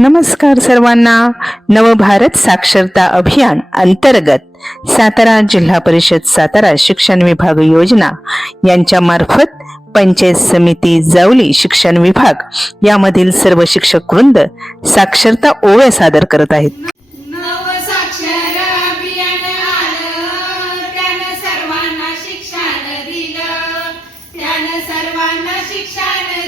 नमस्कार सर्वांना. नवभारत साक्षरता अभियान अंतर्गत सातारा जिल्हा परिषद सातारा शिक्षण विभाग योजना यांच्या मार्फत पंचायत समिती जावली शिक्षण विभाग. यामधील सर्व शिक्षक वृंद साक्षरता ओव्या सादर करत आहेत. सर्वांना शिक्षण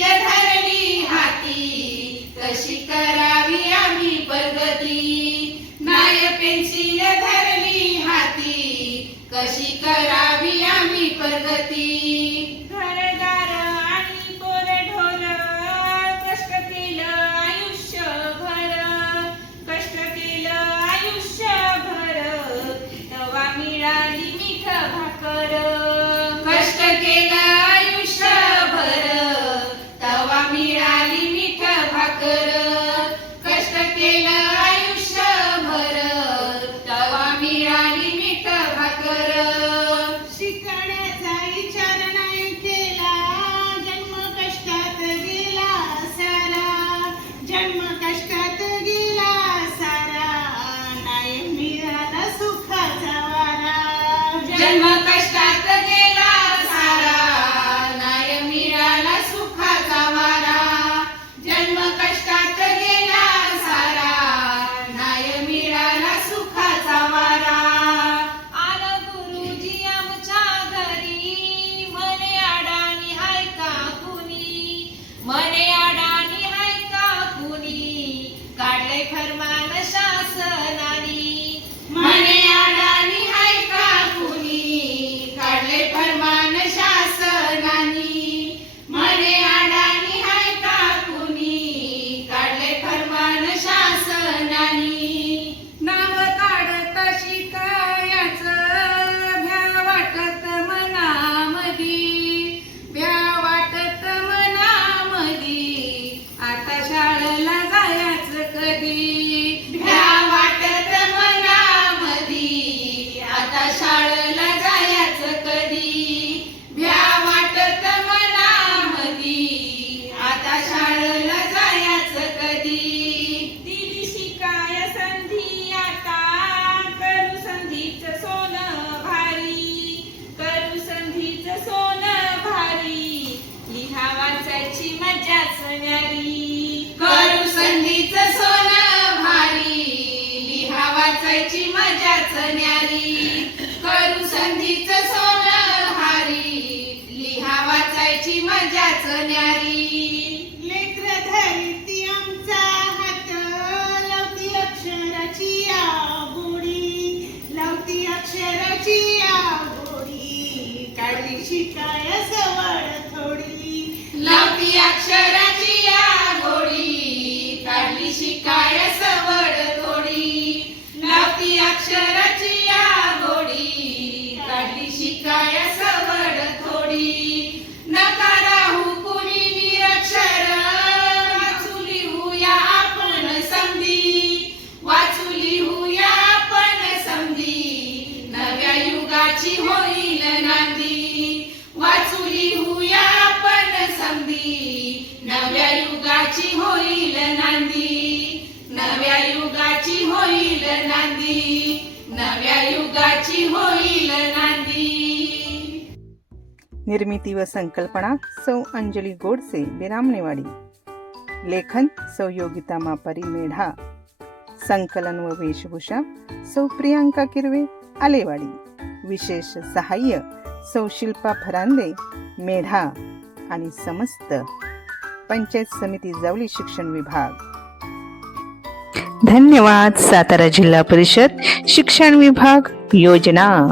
कशी करावी आम्ही प्रगती? जन्म कष्टात गेला. युगाची होईल नांदी. नव्या युगाची होईल नांदी. नव्या युगाची होईल नांदी. निर्मिती व संकल्पना सौ अंजली गोडसे बिरामनेवाडी लेखन सौ योगिता मापारी मेढा. संकलन व वेशभूषा सौ प्रियांका किरवे आलेवाडी. विशेष सहाय्य सौ शिल्पा फरांदे मेढा आणि समस्त पंचायत समिती जावली शिक्षण विभाग. धन्यवाद सातारा जिल्हा परिषद शिक्षण विभाग योजना.